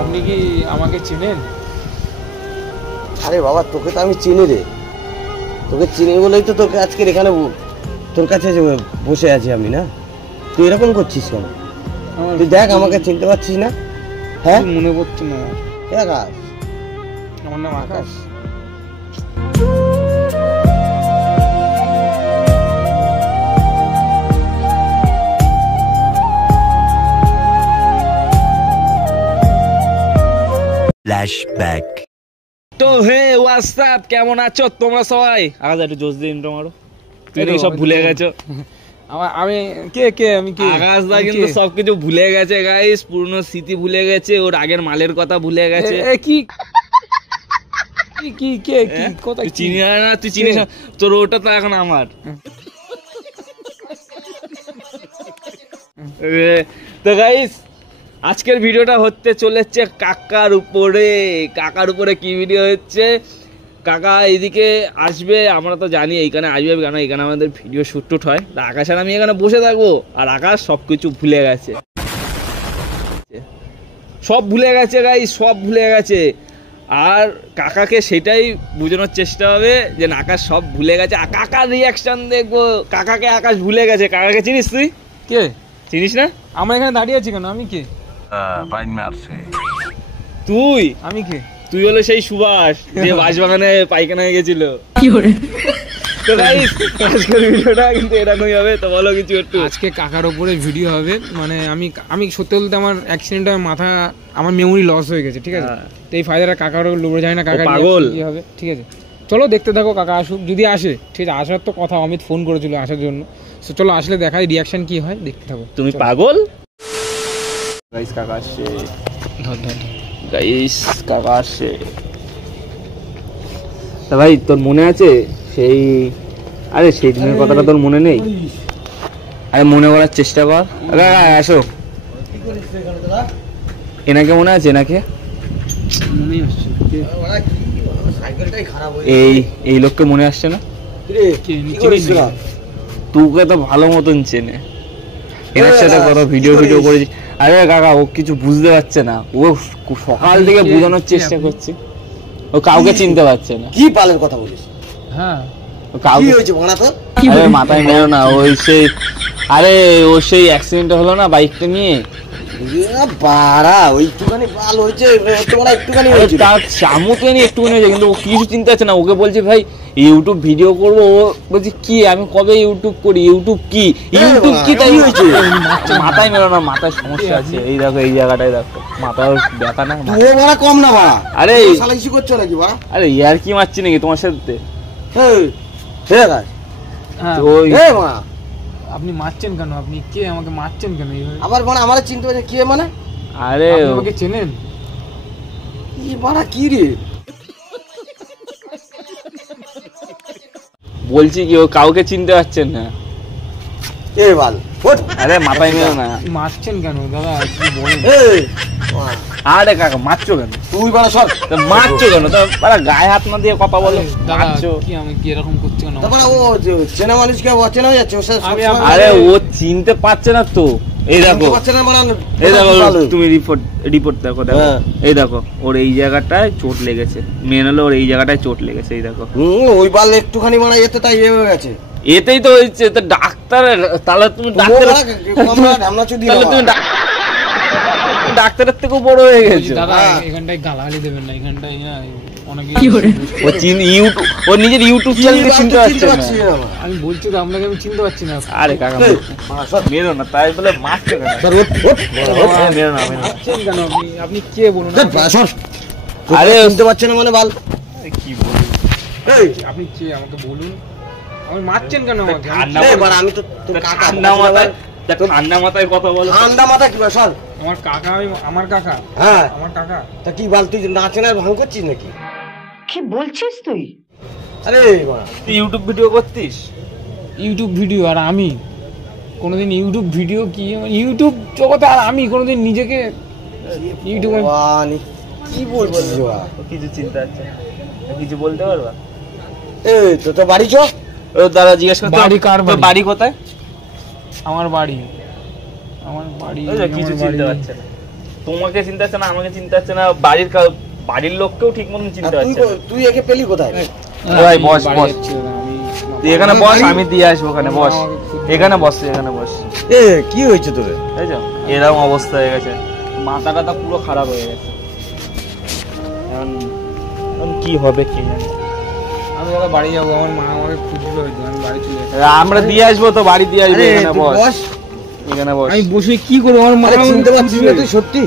আপনি কি আমাকে চিনেন? আরে বাবা তোকে তো আমি চিনি রে, তোকে চিনি বলেই তো তোকে আজকে এখানে তোর কাছে বসে আছি আমি। না তুই এরকম করছিস কেন? তুই দেখ আমাকে চিনতে পারছিস না? হ্যাঁ মনে পড়ছে না। আকাশ, আমার নাম আকাশ। ফ্ল্যাশব্যাক। তো হে হোয়াটসঅ্যাপ, কেমন আছো তোমরা সবাই? আজ একটু জোশ দিয়ে ইন্ট্রো মারো। তুই নাকি সব ভুলে গেছো। আমি কে আমি কি? আকাশ দা কিন্তু সবকিছু ভুলে গেছে গাইস, পুরনো স্মৃতি ভুলে গেছে, ওর আগের মালের কথা ভুলে গেছে। কি কি কে কি কথা চিনি না? তুই চিনিস না? তোর ওটা তো এখন আমার। তো গাইস আজকের ভিডিওটা হতে চলেছে কাকার উপরে। কি ভিডিও হচ্ছে? কাকা এইদিকে আসবে, আমরা তো জানি এইখানে আসবে কেন, এখানে আমাদের ভিডিও শুট হয়। আকাশ আর আমি এখানে বসে থাকবো, আর আকাশ সবকিছু ভুলে গেছে, সব ভুলে গেছে গাইস, সব ভুলে গেছে। আর কাকাকে সেটাই বোঝানোর চেষ্টা হবে যে আকাশ সব ভুলে গেছে। কাকার রিয়াকশন দেখবো, কাকাকে আকাশ ভুলে গেছে। কাকাকে চিনিস তুই? কে? চিনিস না? আমরা এখানে দাঁড়িয়ে আছি কেন? আমি কে? তুই? আমি কে? তুই হলো সেই সুভাষ যে বাঁশবাগানে পায়খানা হয়ে গেছিল। তো গাইস আজকের ভিডিওটা কিন্তু এরকমই হবে। তো বলো কিছু একটু। আজকে কাকার উপরে ভিডিও হবে। মানে আমি সত্যি বলতে আমার অ্যাক্সিডেন্টে আমার মেমোরি লস হয়ে গেছে, ঠিক আছে? তো এই ফায়দাটা কাকার লোভে যায় না, কাকা পাগল কি হবে, ঠিক আছে? চলো দেখতে থাকো, কাকা আসুক, যদি আসে। ঠিক আছে, আসার তো কথা, অমিত ফোন করেছিল আসার জন্য। তো চলো আসলে দেখাই রিয়াকশন কি হয়, দেখতে থাকো। তুমি পাগল? গাইস কাকা আসছে, গাইস কাকা আসছে। তা ভাই তোর মনে আছে সেই, আরে সেই দিনের কথাটা তোর মনে নেই? আরে মনে করার চেষ্টা কর। আসো, এনাকে মনে আছে? এনাকে এই লোককে মনে আসছে না? তোকে তো ভালো মতন চেনে, এনার সাথে কত ভিডিও করেছি। আরে কাকা ও কিছু বুঝতে পারছে না, ও সকাল থেকে বোঝানোর চেষ্টা করছে, ও কাউকে চিনতে পারছে না। কি পালের কথা বলিস? হ্যাঁ কাউকে হয়েছে বানা তো? আরে মাথায় মেরো না, ওই সেই আরে ও সেই অ্যাক্সিডেন্ট হলো না বাইকটা নিয়ে, বাড়া ওইটুখানি পাল হয়েছে, একটুখানি হয়েছে, তার চামুকে নিয়ে একটুখানি হয়েছে, কিন্তু ও কিছু চিন্তা হচ্ছে না। ওকে বলছে ভাই ইউটিউব ভিডিও করবো, ও বলছে কি আমি কবে ইউটিউব করি, ইউটিউব কি তাই হয়েছে। মাথায় মেরো না, মাথায় সমস্যা আছে। এই দেখো এই জায়গাটায় দেখো, মাথায় ব্যথা না। ও বড় কম না বাড়া। আরে সালাইশি করছো নাকি বাড়া? আরে ইয়ার কি মারছি নাকি তোমার সাথে? আপনি মারছেন কেন? আপনি কে? আমাকে মারছেন কেন এইভাবে? আবার মানে আমার চিনতে পারছে কে মানে? আরে আপনি আমাকে চেনেন? কি বাড়া কি রে বলছি কি ও কাউকে চিনতে পারছেন না? এ বাল আরে মাথায় মেরো না। মারছেন কেন দাদা, কি বলেন? আরে কাকা মারছো কেন? তুই বাড়া সর, মারছো কেন? তো বাড়া গায়ে হাত না দিয়ে কথা বলো। দাদা কি আমি কি এরকম করছি কেন? তারপরে ও চেনা মানুষকে অচেনা হয়ে যাচ্ছে। আরে ও চিনতে পারছে না তো। এই দেখো, এই দেখো তুমি রিপোর্ট দেখো, এই দেখো ওর এই জায়গাটায় চোট লেগেছে। মেন হলো ওর এই জায়গাটায় চোট লেগেছে। এই দেখো ওই বাল একটুখানি মারা যেতে তাই হয়ে গেছে। এতেই তো হয়েছে। তো ডাক্তার, তাহলে তুমি ডাক্তারের থেকেও বড় হয়ে গেছে দাদা। এখানটায় গালাগালি দেবেন না, এখানটায় অনেকে ও নিজের ইউটিউব চ্যানেলকে চিনতে পারছে না। আমি বলছি তো আপনাকে আমি চিনতে পারছি না। আরে কাকা মেরো না, তাই বলে মারছো কেন? মেরো না, মারছেন কেন? আপনি কে বলুন? আরে চিনতে পারছে না মানে বাল কি বলবো? আপনি কে আমাকে বলুন, আমি মারছেন কেন আমাকে? আমি তো ঠান্ডা মাথায় কথা বলো। ঠান্ডা মাথা কি সর? আমার কাকা, আমার কাকা। হ্যাঁ আমার কাকা। তা কি বাল তুই নাচে না ভাঙ করছিস নাকি? কি বলছিস তুই? আরে তুই ইউটিউব ভিডিও করতিস? YouTube video? আর আমি কোনোদিন ইউটিউব ভিডিও কি, ইউটিউব জগতে আর আমি কোনোদিন নিজেকে ইউটিউবে কি বলছিস? কিছু চিন্তা আছে, কিছু বলতে পারবা? এই তো বাড়ি চ। ও দাদা জিজ্ঞেস করতে, বাড়ি কার? বাড়ি কোথায়? আমার বাড়ি কিছু চিনতে পারছে না। তোমাকে চিনতে পারছে না, আমাকে চিনতে পারছে না, বাড়ির লোককেও ঠিক মতন চিনতে আর পারছে না। তুই একে পেলি কোথায়? ভাই বস বাড়ি বস, যাচ্ছি দাদা, তুই এখানে বস, আমি দিয়ে আসবো। ওখানে বস, এখানে বস, এখানে বস। এ কি হয়েছে তোর? বুঝছো এরকম অবস্থা হয়ে গেছে, মাথাটা তো পুরো খারাপ হয়ে গেছে। এখন কি হবে কি জানি। আমি দাদা বাড়ি যাবো, আমার মা আমাকে খুঁজলো হয়তো, আমি বাড়ি চলে যাবো। আমরা দিয়ে আসবো তো, বাড়ি দিয়ে আসবো। আরে এখানে তুই বস, বস। এখানে বস। আমি বসে কি করবো, আমার মা আরে আমাকে চিনতে পারছিস না খুঁজবে। তুই সত্যি?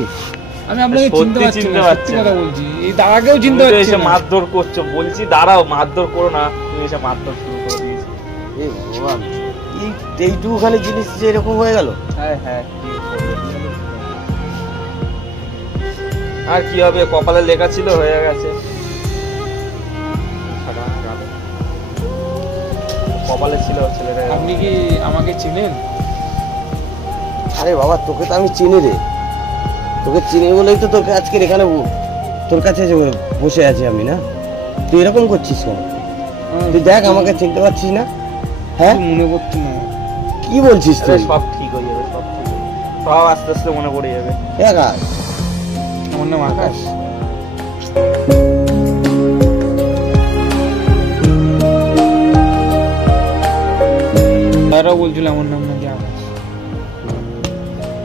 আমি আপনাকে সত্যি চিনতে পারছি চিনতে না, পারছি সত্যি না। কথা বলছি। এই দাদাকেও চিনতে তুমি তো পারছি এসে না। মারধর করছো, বলছি দাঁড়াও, মারধর করো না, তুমি এসে মারধর শুরু করে দিয়েছো। এ ভগবান, এইটুখানি জিনিস যে এরকম হয়ে গেল। হ্যাঁ হ্যাঁ, কি করবে? আর কি হবে, কপালে লেখা ছিল, হয়ে গেছে। কপালে ছিল ছেলেটা। আপনি কি আমাকে চিনেন? আরে বাবা, তোকে তো আমি চিনি রে, তোকে চিনি বলেই তো তোকে আজকের এখানে তোর কাছে বসে আছি আমি, না? তুই এরকম করছিস কেন? তুই দেখ, আমাকে চিনতে পারছিস না? হ্যাঁ, কিছু মনে করছি না। কি বলছিস তুই? সব ঠিক হয়ে যাবে, সব ঠিক হয়ে যাবে, সব আস্তে আস্তে মনে পড়ে যাবে। আকাশ, আমার নাম আকাশ। তারাও বলছিল আমার নাম নাকি আকাশ।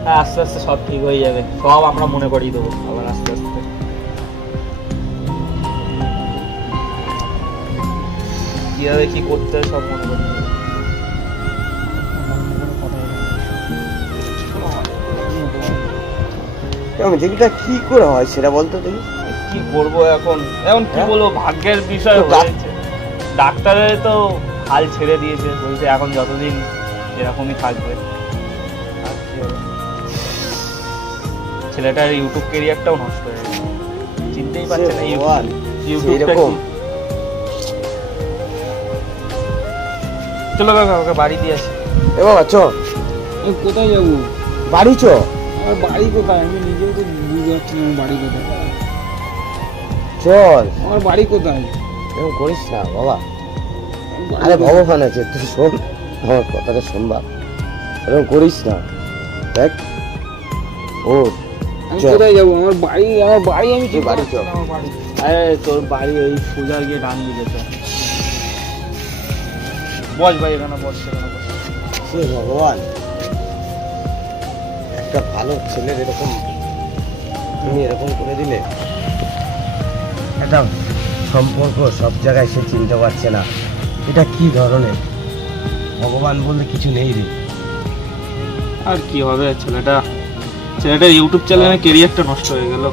হ্যাঁ, আস্তে আস্তে সব ঠিক হয়ে যাবে, সব আমরা মনে করিয়ে দেবো আবার আস্তে আস্তে। কিভাবে কি করতে হয় সব মনে করিয়ে দেবো। আমি যেটা কি করে হয় সেটা বলতো তুই। কি করবো এখন, এখন কি হ্যাঁ? বলবো, ভাগ্যের বিষয় তো হয়েছে। ডাক্তারের তো হাল ছেড়ে দিয়েছে, বলছে এখন যতদিন এরকমই থাকবে। আর কি হবে? ছেলেটার ইউটিউব ক্যারিয়ারটাও নষ্ট হয়ে গেছে, চিনতেই পারছে না ভগবান, ইউটিউবটা এরকম? কি। চলো কাকা, ওকে বাড়ি দিয়ে আসি। এ বাবা চ, আমি কোথায় যাবো? বাড়ি চ। আমার বাড়ি কোথায়? আমি নিজেও তো বুঝতে পারছি না আমার বাড়ি কোথায়। চল, আমার বাড়ি কোথায়? এরকম করিস না বাবা। আরে ভগবান আছে, তুই শোন আমার কথাটা, শোনবা, এরকম করিস না। দেখ ও, আমি চল। কোথায় যাবো? আমার বাড়ি আমি তুই বাড়ি চিনতে চল। পারছি না আমার বাড়ি। আরে তোর বাড়ি ওই সোজা গিয়ে ডান দিকে তো। বস ভাই, এখানে বস, এখানে বস। সে ভগবান, একটা ভালো ছেলের এরকম তুমি এরকম করে দিলে। একটা সম্পর্ক সব জায়গায় সে চিনতে পারছে না, এটা কি ধরনের? ভগবান বললে কিছু নেই রে। আর কি হবে, ছেলেটার ইউটিউব চ্যানেলের ক্যারিয়ারটা নষ্ট হয়ে গেল।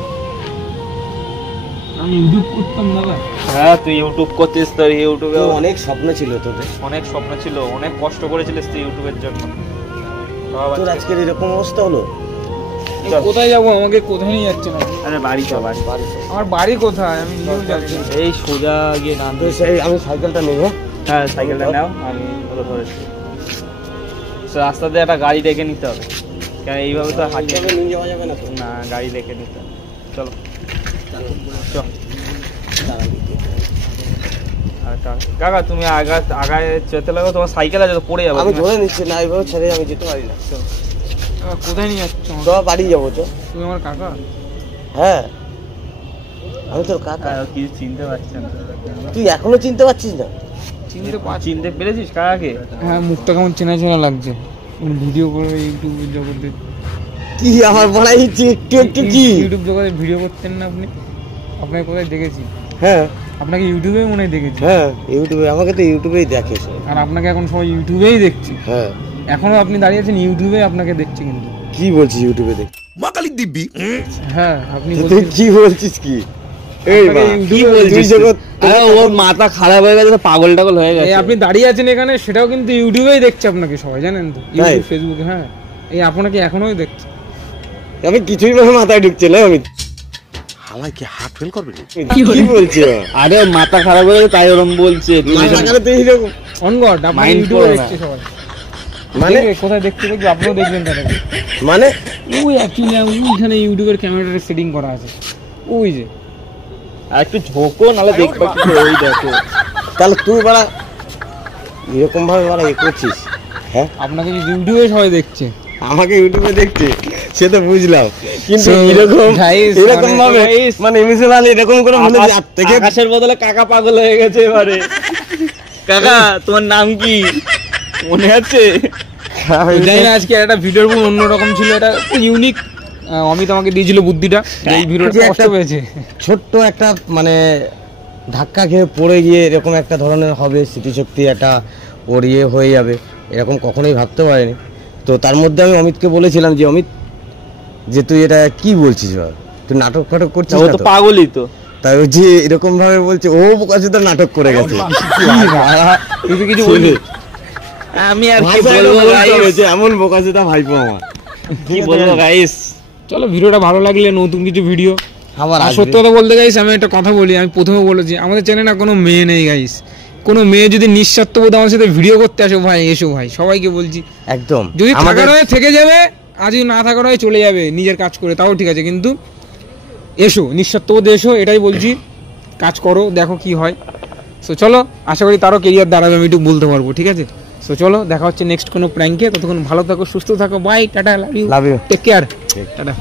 আমি ইউটিউব করতাম দাদা। হ্যাঁ, তুই ইউটিউব করতিস, তোর ইউটিউবে তোর অনেক স্বপ্ন ছিল তোদের, অনেক স্বপ্ন ছিল, অনেক কষ্ট করেছিলিস তুই ইউটিউবের জন্য। সব তোর আজকে- আজকের এরকম অবস্থা হলো। আমি কোথায় যাবো? আমাকে কোথায় নিয়ে যাচ্ছে না? আরে বাড়ি চল, বাড়ি। আমার বাড়ি কোথায়? আমি নিজেও যাচ্ছি না। এই সোজা গিয়ে নাম তো সেই আমি সাইকেলটা নেই। হ্যাঁ, হ্যাঁ, সাইকেলটা নাও, আমি ওটা ধরেছি। রাস্তা দিয়ে একটা গাড়ি ডেকে নিতে হবে, কেন এইভাবে তো হাঁটিয়ে এইভাবে নিয়ে যাওয়া যাবে না তো। না, গাড়ি ডেকে নিতে হবে। চলো চল। কাকা তুমি আগায় যেতে লাগো, তোমার সাইকেল আছে তো, পড়ে যাবে। আমি ধরে নিচ্ছি না, এইভাবে ছেড়ে আমি যেতে পারি না। আমার কোথায় নিয়ে যাচ্ছ? তো বাড়ি যাবো তো। তুমি আমার কাকা? হ্যাঁ, আমি তোর কাকা। কিছু চিনতে পারছেন? তুই এখনো চিনতে পারছিস না? চিনতে পারছি। চিনতে পেরেছিস কাকাকে? হ্যাঁ, মুখটা কেমন চেনা চেনা লাগছে। ভিডিও করে ইউটিউব জগতে, কি আমার বানাইছি একটু একটু কি? ইউটিউব জগতে ভিডিও করতেন না আপনি? আপনাকে কোথায় দেখেছি? হ্যাঁ আপনাকে ইউটিউবে মনে হয় দেখেছি। হ্যাঁ, ইউটিউবে, আমাকে তো ইউটিউবেই দেখে সে। আর আপনাকে এখন সবাই ইউটিউবেই দেখছি। হ্যাঁ, এখনো আপনি দাঁড়িয়ে আছেন ইউটিউবে, আপনাকে দেখছি কিন্তু। কি বলছিস ইউটিউবে দেখ? হ্যাঁ, আপনি তুই বলছেন- কি বলছিস কি? এই আপনাকে মা, ইউটিউবে তুই দেখছি। জগৎ, আরে ওর মাথা খারাপ হয়ে গেছে, পাগল টাগল হয়ে এই গেছে। আপনি দাঁড়িয়ে আছেন এখানে, সেটাও কিন্তু ইউটিউবেই দেখছে আপনাকে সবাই, জানেন তো? ইউটিউব, ফেসবুকে। হ্যাঁ, এই আপনাকে এখনোই দেখছে। আমি কিছুই মানে মাথায় ঢুকছে না। আমি হালাই কি হার্ট ফেল করবে? কি বলছিস? আরে ওর মাথা খারাপ হয়ে গেছে, তাই ওরম বলছে। তুই এরকম অন গড, আপনাকে Mind ইউটিউবে পড়ে না। দেখছে সবাই। মানে দেখবে, কোথায় দেখতে দেখবে আপনিও দেখবেন তাদেরকে। মানে ওই অ্যাকচুয়ালি ওইখানে ইউটিউবের ক্যামেরাটা সেটিং করা আছে, ওই যে। আর একটু ঝোঁকো, নাহলে দেখতে পাচ্ছি। ওই দেখো, তাহলে তুই বাড়া এরকম ভাবে বাড়া করছিস? হ্যাঁ, আপনাকে যে ইউটিউবে সবাই দেখছে। আমাকে ইউটিউবে দেখছে, সে তো বুঝলাম, কিন্তু So, এরকম guys, এরকম ভাবে guys, মানে ইমোশনালি এরকম করে মনে হয় আপ থেকে আকাশের বদলে কাকা পাগল হয়ে গেছে এবারে। কাকা তোমার নাম কি মনে আছে? জানি না, আজকে একটা ভিডিওর পুরো অন্যরকম ছিল, এটা ইউনিক। অমিত আমাকে দিয়েছিল বুদ্ধিটা, এই ভিডিওটা যে কষ্ট একটা- পেয়েছে। ছোট্ট একটা মানে ধাক্কা খেয়ে পড়ে গিয়ে এরকম একটা ধরনের হবে, স্মৃতিশক্তি একটা ওর ইয়ে হয়ে যাবে, এরকম কখনোই ভাবতে পারিনি। তো তার মধ্যে আমি অমিতকে বলেছিলাম যে অমিত, যে তুই এটা কি বলছিস বাবা? তুই নাটক ফাটক করছিস ও না তো তো? পাগলই তো। তাই ও যে এরকম ভাবে বলছে, ও বোকাচোদা তো নাটক করে গেছে। তুই তো কিছু বলবি? আমি আর কি ভাষায় বলবো বলতে গাইস, হবে যে এমন বোকাচোদা ভাইপো আমার। কি বলবো গাইস। চলো, ভিডিওটা ভালো লাগলে নতুন কিছু ভিডিও। আবার আর আসবে। সত্যি কথা বলতে গাইস, আমি একটা কথা বলি, আমি প্রথমে বলেছি আমাদের চ্যানেলে না কোনো মেয়ে নেই গাইস। কোনো মেয়ে যদি নিঃস্বার্থবোধ আমার সাথে ভিডিও করতে আসো ভাই, এসো ভাই, সবাইকে বলছি। একদম যদি আমাদের থাকার হয়ে থেকে যাবে, আর যদি না থাকার হয়ে চলে যাবে নিজের কাজ করে, তাও ঠিক আছে, কিন্তু এসো, নিঃস্বার্থবোধ এসো, এটাই বলছি। কাজ করো, দেখো কি হয়। সো চলো, আশা করি তারও কেরিয়ার দাঁড়াবে, আমি একটু বলতে পারবো, ঠিক আছে? সো চলো, দেখা হচ্ছে নেক্সট কোনো প্র্যাঙ্কে। ততক্ষণ ভালো থাকো, সুস্থ থাকো, bye, tata, love you, love you. Take care, tata.